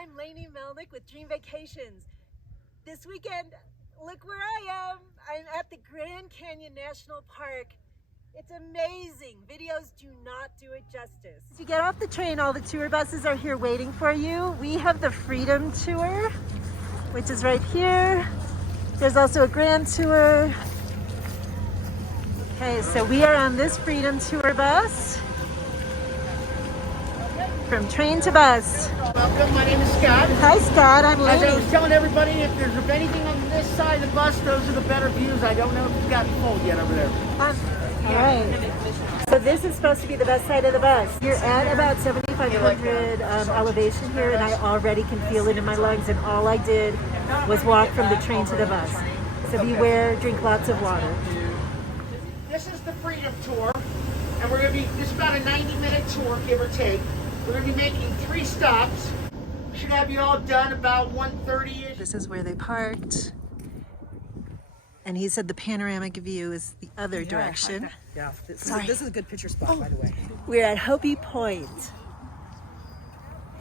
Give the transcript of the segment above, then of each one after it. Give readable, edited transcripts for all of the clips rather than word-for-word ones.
I'm Lainey Melnick with Dream Vacations. This weekend, look where I am. I'm at the Grand Canyon National Park. It's amazing. Videos do not do it justice. As you get off the train, all the tour buses are here waiting for you. We have the Freedom Tour, which is right here. There's also a Grand Tour. Okay, so we are on this Freedom Tour bus. From train to bus. Welcome, my name is Scott. Hi Scott, I'm Lainey. As I was telling everybody, if there's anything on this side of the bus, those are the better views. I don't know if it's gotten full yet over there. All right. So this is supposed to be the best side of the bus. You're at about 7,500 elevation here, and I already can feel it in my lungs, and all I did was walk from the train to the bus. So beware, drink lots of water. This is the Freedom Tour, and we're going to be, this is about a 90-minute tour, give or take. We're going to be making 3 stops. Should have you all done about 1:30-ish. This is where they parked. And he said the panoramic view is the other direction. Yeah, this is a good picture spot, by the way. We're at Hopi Point.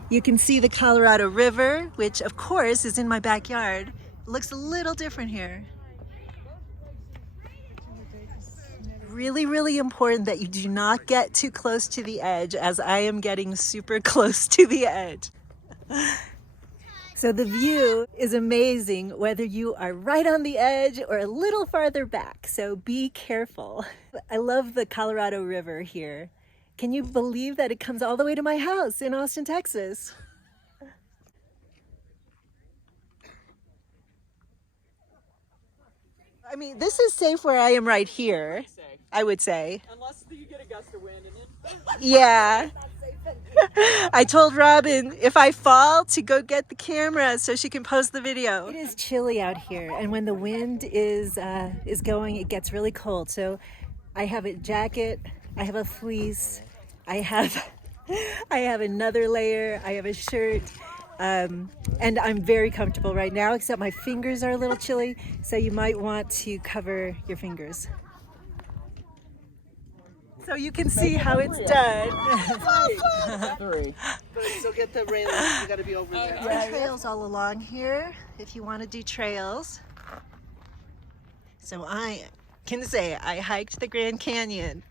You can see the Colorado River, which of course is in my backyard. It looks a little different here. Really, really important that you do not get too close to the edge, as I am getting super close to the edge. So the view is amazing whether you are right on the edge or a little farther back, so be careful. I love the Colorado River here. Can you believe that it comes all the way to my house in Austin, Texas? I mean, this is safe where I am right here, I would say. Unless you get a gust of wind in it. Yeah. I told Robin if I fall to go get the camera so she can post the video. It is chilly out here, and when the wind is going, it gets really cold. So I have a jacket, I have a fleece, I have another layer, I have a shirt. And I'm very comfortable right now, except my fingers are a little chilly, so you might want to cover your fingers. So you can see how it's done. 3. So get the railing. You got to be over there. There are trails all along here if you want to do trails. So I can say I hiked the Grand Canyon.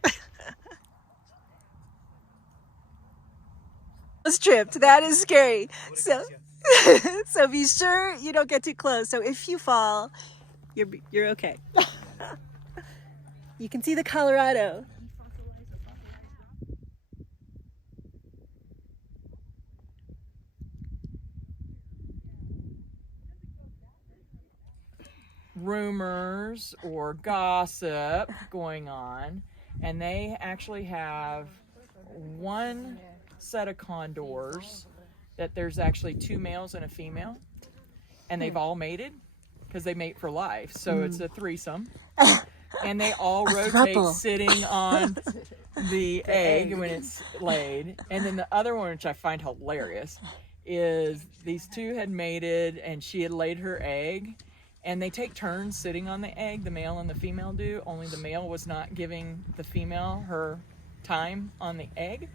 Tripped. That is scary. So be sure you don't get too close. So if you fall, you're okay. You can see the Colorado. Rumors or gossip going on, and they actually have one set of condors that there's actually 2 males and a female, and they've all mated because they mate for life, so it's a threesome. And they all rotate sitting on the egg when it's laid. And then the other one, which I find hilarious, is these 2 had mated and she had laid her egg, and they take turns sitting on the egg, the male and the female do, only the male was not giving the female her time on the egg.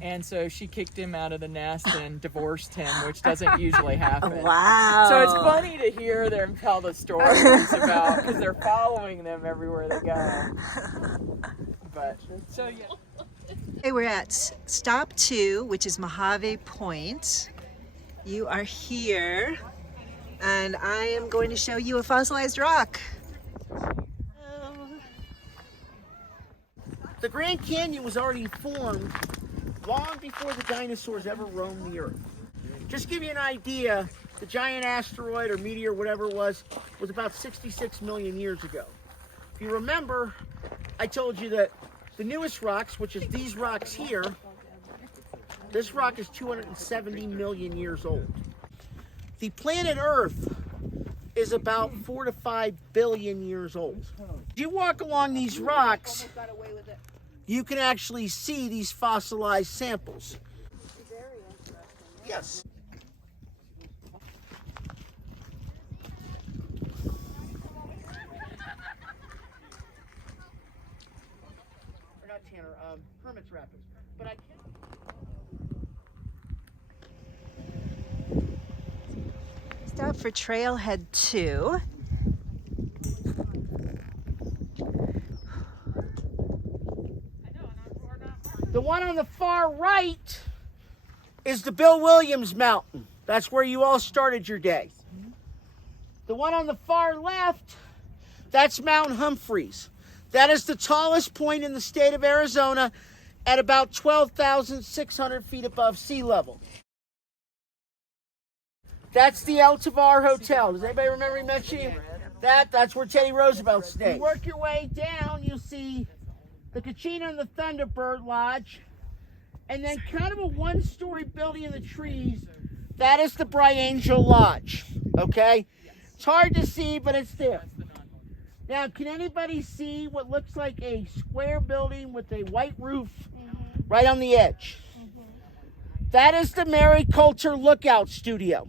And so she kicked him out of the nest and divorced him, which doesn't usually happen. Wow. So it's funny to hear them tell the stories about, because they're following them everywhere they go. But, so yeah. Okay, we're at stop 2, which is Mojave Point. You are here, and I am going to show you a fossilized rock. The Grand Canyon was already formed long before the dinosaurs ever roamed the earth. Just to give you an idea, the giant asteroid or meteor, whatever it was about 66 million years ago. If you remember, I told you that the newest rocks, which is these rocks here, this rock is 270 million years old. The planet Earth is about 4 to 5 billion years old. As you walk along these rocks, you can actually see these fossilized samples. Yes. Or not Tanner, Hermit's Rapids. But I can't. Stop for Trailhead 2. The one on the far right is the Bill Williams Mountain. That's where you all started your day. The one on the far left, that's Mount Humphries. That is the tallest point in the state of Arizona at about 12,600 feet above sea level. That's the El Tovar Hotel. Does anybody remember me mentioning that? That's where Teddy Roosevelt stayed. You work your way down, you'll see the Kachina and the Thunderbird Lodge, and then kind of a one-story building in the trees. That is the Bright Angel Lodge, okay? It's hard to see, but it's there. Now, can anybody see what looks like a square building with a white roof right on the edge? That is the Mary Coulter Lookout Studio.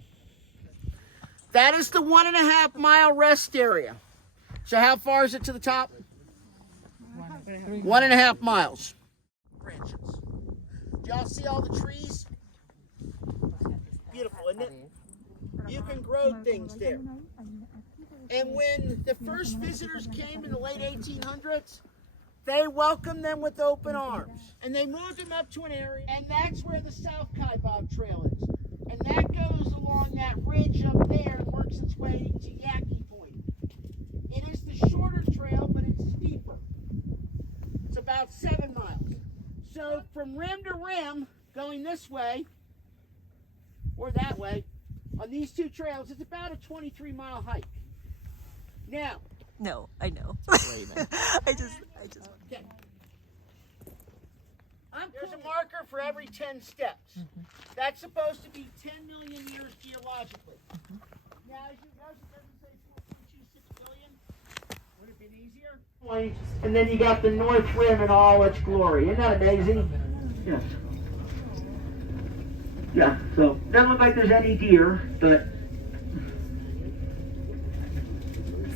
That is the 1.5 mile rest area. So how far is it to the top? 1.5 miles. Branches. Do y'all see all the trees? Beautiful, isn't it? You can grow things there. And when the first visitors came in the late 1800s, they welcomed them with open arms. And they moved them up to an area, and that's where the South Kaibab Trail is. And that goes along that ridge up there and works its way to Hopi Point. It is the shorter trail, but it's steeper. It's about 7 miles. So from rim to rim, going this way, or that way, on these two trails, it's about a 23-mile hike. Now. No, I know. I just. Okay. There's a marker for every 10 steps. That's supposed to be 10 million years geologically. Now, as you notice, it doesn't say 4.26 billion. Would it have been easier? And then you got the North Rim in all its glory. Isn't that amazing? Yes. Yeah, so doesn't look like there's any deer, but.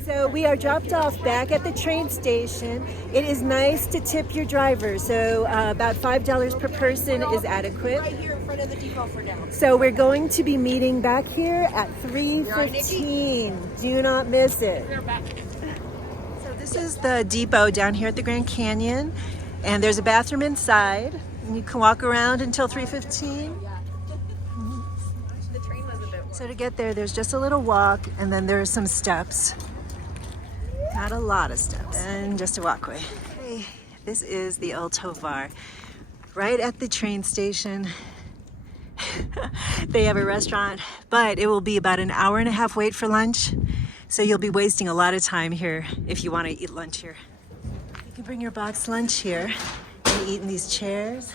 So we are dropped off back at the train station. It is nice to tip your driver, so about $5 per person is adequate. Right here in front of the depot for now. So we're going to be meeting back here at 3:15. Do not miss it. So this is the depot down here at the Grand Canyon, and there's a bathroom inside, and you can walk around until 3:15. So to get there, there's just a little walk, and then there are some steps. Not a lot of steps, and just a walkway. Okay, this is the El Tovar, right at the train station. They have a restaurant, but it will be about an hour and a half wait for lunch. So you'll be wasting a lot of time here if you want to eat lunch here. You can bring your box lunch here and eat in these chairs.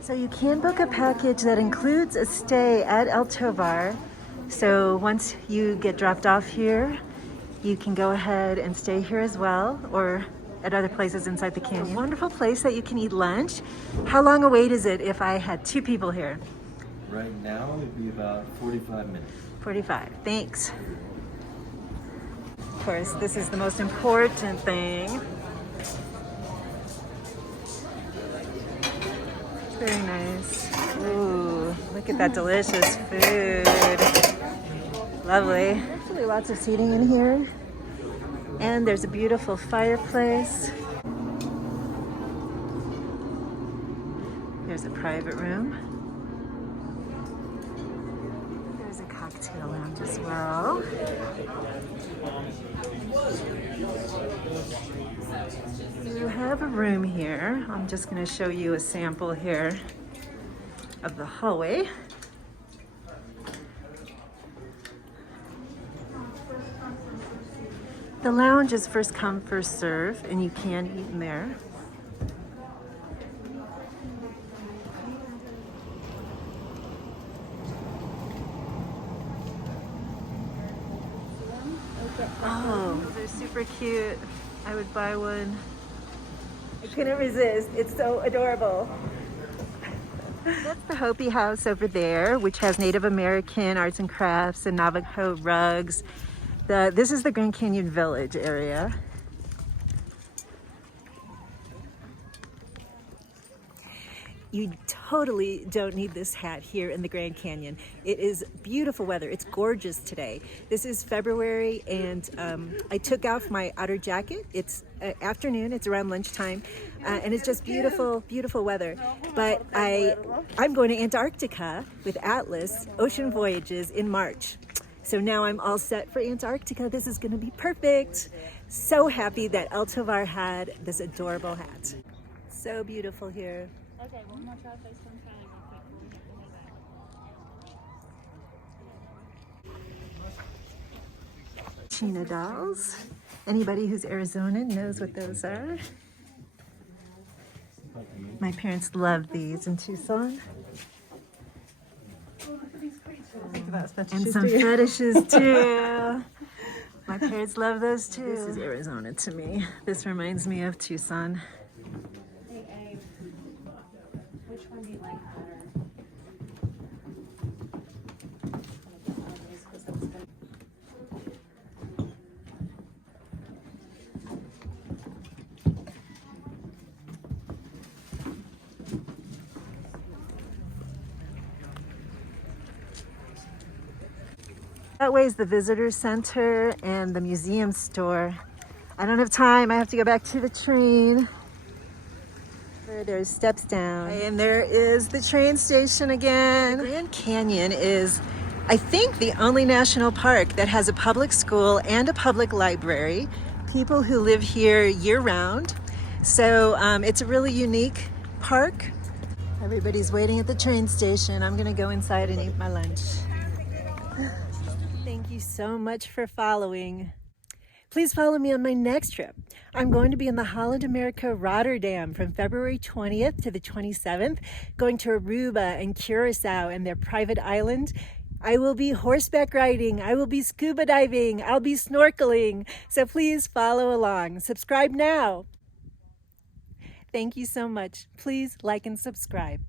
So you can book a package that includes a stay at El Tovar. So once you get dropped off here, you can go ahead and stay here as well, or at other places inside the canyon. Wonderful place that you can eat lunch. How long a wait is it if I had 2 people here? Right now, it'd be about 45 minutes. 45, thanks. Of course, this is the most important thing. Very nice. Ooh, look at that delicious food. Lovely. Actually, lots of seating in here. And there's a beautiful fireplace. There's a private room. There's a cocktail lounge as well. You have a room here. I'm just going to show you a sample here of the hallway. The lounge is first come, first serve, and you can eat in there. Oh, they're super cute. I would buy one. I couldn't resist. It's so adorable. That's the Hopi House over there, which has Native American arts and crafts and Navajo rugs. This is the Grand Canyon Village area. you totally don't need this hat here in the Grand Canyon. It is beautiful weather. It's gorgeous today. This is February, and I took off my outer jacket. It's afternoon, it's around lunchtime, and it's just beautiful, beautiful weather. But I'm going to Antarctica with Atlas Ocean Voyages in March. So now I'm all set for Antarctica. This is gonna be perfect. So happy that El Tovar had this adorable hat. So beautiful here. Okay, one more try face one time. China dolls. Anybody who's Arizonan knows what those are. My parents love these in Tucson. And some fetishes too. My parents love those too. This is Arizona to me. This reminds me of Tucson. Hey, Abe, which one do you like better? That way is the visitor center and the museum store. I don't have time. I have to go back to the train. There's steps down. And there is the train station again. The Grand Canyon is, I think, the only national park that has a public school and a public library. People who live here year-round. So it's a really unique park. Everybody's waiting at the train station. I'm gonna go inside and eat my lunch. Thank you so much for following. Please follow me on my next trip. I'm going to be in the Holland America Rotterdam from February 20th to the 27th, going to Aruba and Curacao and their private island. I will be horseback riding, I will be scuba diving, I'll be snorkeling. So please follow along. Subscribe now. Thank you so much. Please like and subscribe.